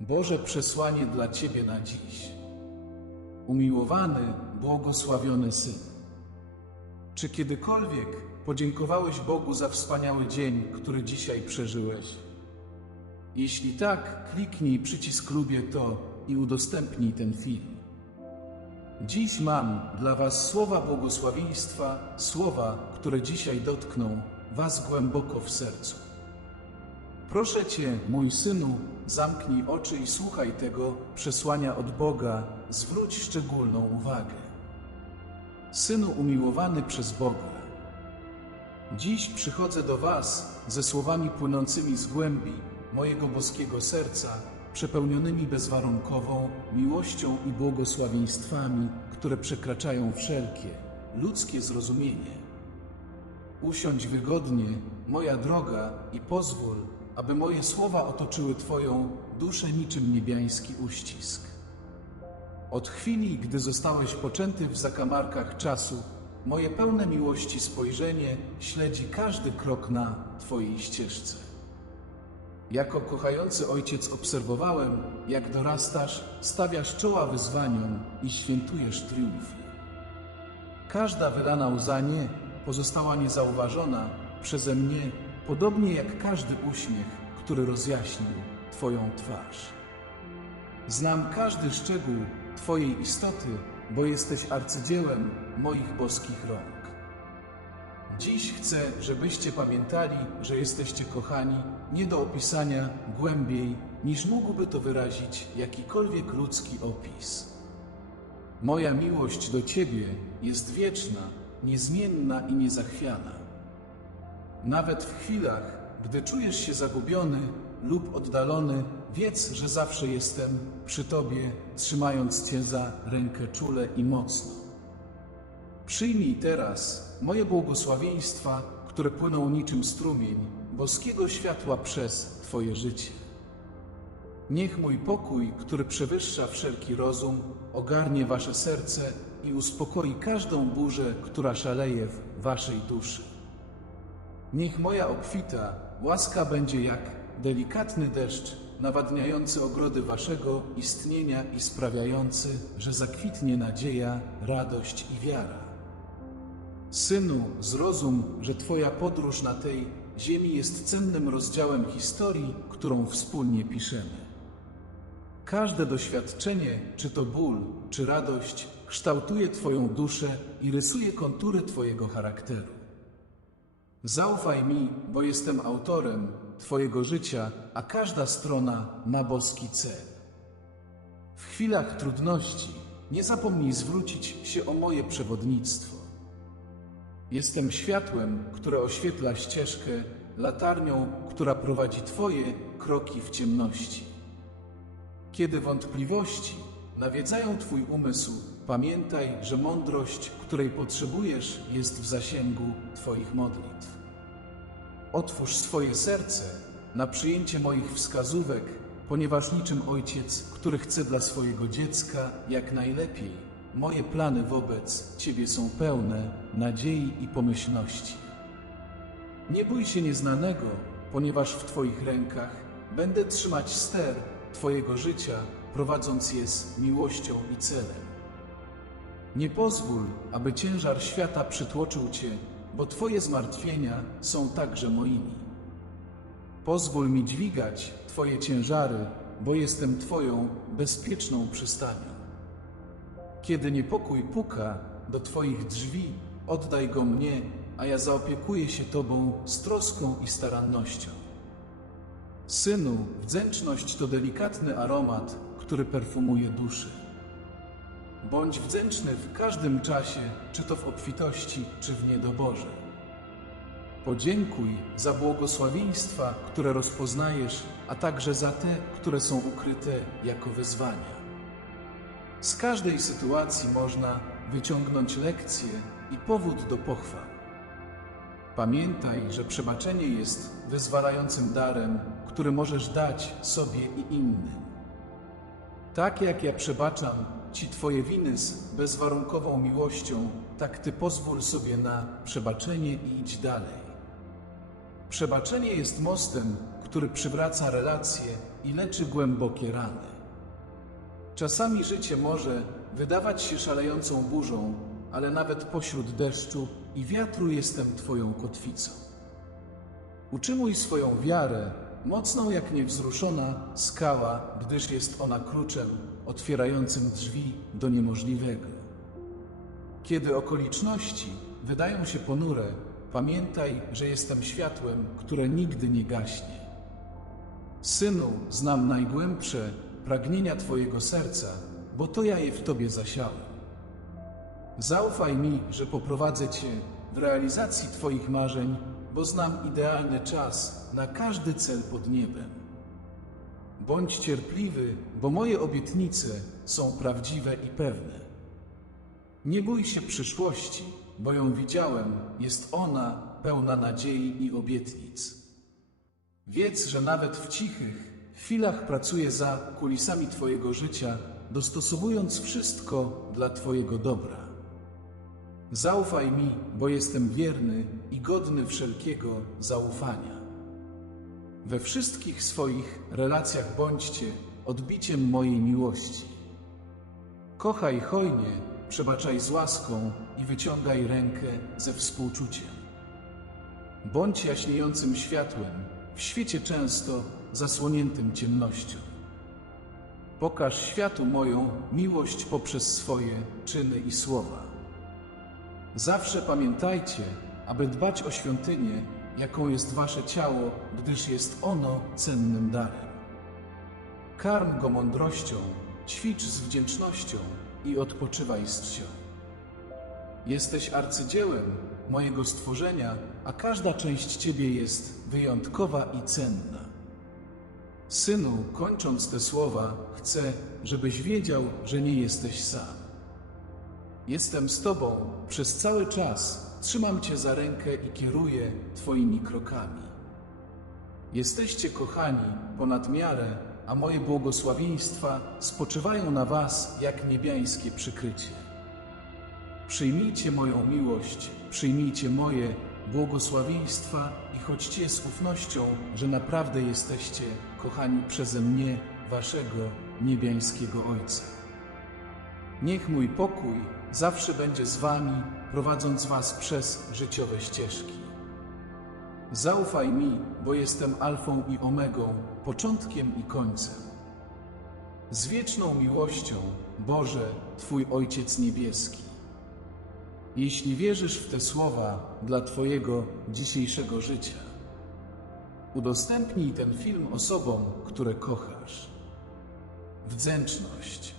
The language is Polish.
Boże przesłanie dla Ciebie na dziś. Umiłowany, błogosławiony Syn. Czy kiedykolwiek podziękowałeś Bogu za wspaniały dzień, który dzisiaj przeżyłeś? Jeśli tak, kliknij przycisk lubię to i udostępnij ten film. Dziś mam dla Was słowa błogosławieństwa, słowa, które dzisiaj dotkną Was głęboko w sercu. Proszę Cię, mój synu, zamknij oczy i słuchaj tego przesłania od Boga, zwróć szczególną uwagę. Synu umiłowany przez Boga, dziś przychodzę do Was ze słowami płynącymi z głębi mojego boskiego serca, przepełnionymi bezwarunkową miłością i błogosławieństwami, które przekraczają wszelkie ludzkie zrozumienie. Usiądź wygodnie, moja droga, i pozwól, aby moje słowa otoczyły Twoją duszę niczym niebiański uścisk. Od chwili, gdy zostałeś poczęty w zakamarkach czasu, moje pełne miłości spojrzenie śledzi każdy krok na Twojej ścieżce. Jako kochający ojciec obserwowałem, jak dorastasz, stawiasz czoła wyzwaniom i świętujesz triumfy. Każda wylana łza nie pozostała niezauważona przeze mnie, podobnie jak każdy uśmiech, który rozjaśnił Twoją twarz. Znam każdy szczegół Twojej istoty, bo jesteś arcydziełem moich boskich rąk. Dziś chcę, żebyście pamiętali, że jesteście kochani nie do opisania głębiej, niż mógłby to wyrazić jakikolwiek ludzki opis. Moja miłość do Ciebie jest wieczna, niezmienna i niezachwiana. Nawet w chwilach, gdy czujesz się zagubiony lub oddalony, wiedz, że zawsze jestem przy Tobie, trzymając Cię za rękę czule i mocno. Przyjmij teraz moje błogosławieństwa, które płyną niczym strumień boskiego światła przez Twoje życie. Niech mój pokój, który przewyższa wszelki rozum, ogarnie Wasze serce i uspokoi każdą burzę, która szaleje w Waszej duszy. Niech moja obfita łaska będzie jak delikatny deszcz, nawadniający ogrody Waszego istnienia i sprawiający, że zakwitnie nadzieja, radość i wiara. Synu, zrozum, że Twoja podróż na tej ziemi jest cennym rozdziałem historii, którą wspólnie piszemy. Każde doświadczenie, czy to ból, czy radość, kształtuje Twoją duszę i rysuje kontury Twojego charakteru. Zaufaj mi, bo jestem autorem Twojego życia, a każda strona ma boski cel. W chwilach trudności nie zapomnij zwrócić się o moje przewodnictwo. Jestem światłem, które oświetla ścieżkę, latarnią, która prowadzi Twoje kroki w ciemności. Kiedy wątpliwości nawiedzają Twój umysł, pamiętaj, że mądrość, której potrzebujesz, jest w zasięgu Twoich modlitw. Otwórz swoje serce na przyjęcie moich wskazówek, ponieważ niczym ojciec, który chce dla swojego dziecka jak najlepiej, moje plany wobec Ciebie są pełne nadziei i pomyślności. Nie bój się nieznanego, ponieważ w Twoich rękach będę trzymać ster Twojego życia, prowadząc je z miłością i celem. Nie pozwól, aby ciężar świata przytłoczył Cię, bo Twoje zmartwienia są także moimi. Pozwól mi dźwigać Twoje ciężary, bo jestem Twoją bezpieczną przystanią. Kiedy niepokój puka do Twoich drzwi, oddaj go mnie, a ja zaopiekuję się Tobą z troską i starannością. Synu, wdzięczność to delikatny aromat, który perfumuje duszy. Bądź wdzięczny w każdym czasie, czy to w obfitości, czy w niedoborze. Podziękuj za błogosławieństwa, które rozpoznajesz, a także za te, które są ukryte jako wyzwania. Z każdej sytuacji można wyciągnąć lekcję i powód do pochwał. Pamiętaj, że przebaczenie jest wyzwalającym darem, który możesz dać sobie i innym. Tak jak ja przebaczam Ci Twoje winy z bezwarunkową miłością, tak Ty pozwól sobie na przebaczenie i idź dalej. Przebaczenie jest mostem, który przywraca relacje i leczy głębokie rany. Czasami życie może wydawać się szalejącą burzą, ale nawet pośród deszczu i wiatru jestem Twoją kotwicą. Utrzymuj swoją wiarę, mocną jak niewzruszona skała, gdyż jest ona kluczem otwierającym drzwi do niemożliwego. Kiedy okoliczności wydają się ponure, pamiętaj, że jestem światłem, które nigdy nie gaśnie. Synu, znam najgłębsze pragnienia Twojego serca, bo to ja je w Tobie zasiałem. Zaufaj mi, że poprowadzę Cię w realizacji Twoich marzeń, bo znam idealny czas na każdy cel pod niebem. Bądź cierpliwy, bo moje obietnice są prawdziwe i pewne. Nie bój się przyszłości, bo ją widziałem, jest ona pełna nadziei i obietnic. Wiedz, że nawet w cichych chwilach pracuję za kulisami Twojego życia, dostosowując wszystko dla Twojego dobra. Zaufaj mi, bo jestem wierny i godny wszelkiego zaufania. We wszystkich swoich relacjach bądźcie odbiciem mojej miłości. Kochaj hojnie, przebaczaj z łaską i wyciągaj rękę ze współczuciem. Bądź jaśniejącym światłem w świecie często zasłoniętym ciemnością. Pokaż światu moją miłość poprzez swoje czyny i słowa. Zawsze pamiętajcie, aby dbać o świątynię, jaką jest wasze ciało, gdyż jest ono cennym darem. Karm go mądrością, ćwicz z wdzięcznością i odpoczywaj z czcią. Jesteś arcydziełem mojego stworzenia, a każda część Ciebie jest wyjątkowa i cenna. Synu, kończąc te słowa, chcę, żebyś wiedział, że nie jesteś sam. Jestem z Tobą przez cały czas, trzymam Cię za rękę i kieruję Twoimi krokami. Jesteście kochani ponad miarę, a moje błogosławieństwa spoczywają na Was jak niebiańskie przykrycie. Przyjmijcie moją miłość, przyjmijcie moje błogosławieństwa i chodźcie z ufnością, że naprawdę jesteście kochani przeze mnie, Waszego niebiańskiego Ojca. Niech mój pokój zawsze będzie z Wami, prowadząc Was przez życiowe ścieżki. Zaufaj mi, bo jestem Alfą i Omegą, początkiem i końcem. Z wieczną miłością, Boże, Twój Ojciec Niebieski. Jeśli wierzysz w te słowa dla Twojego dzisiejszego życia, udostępnij ten film osobom, które kochasz. Wdzięczność.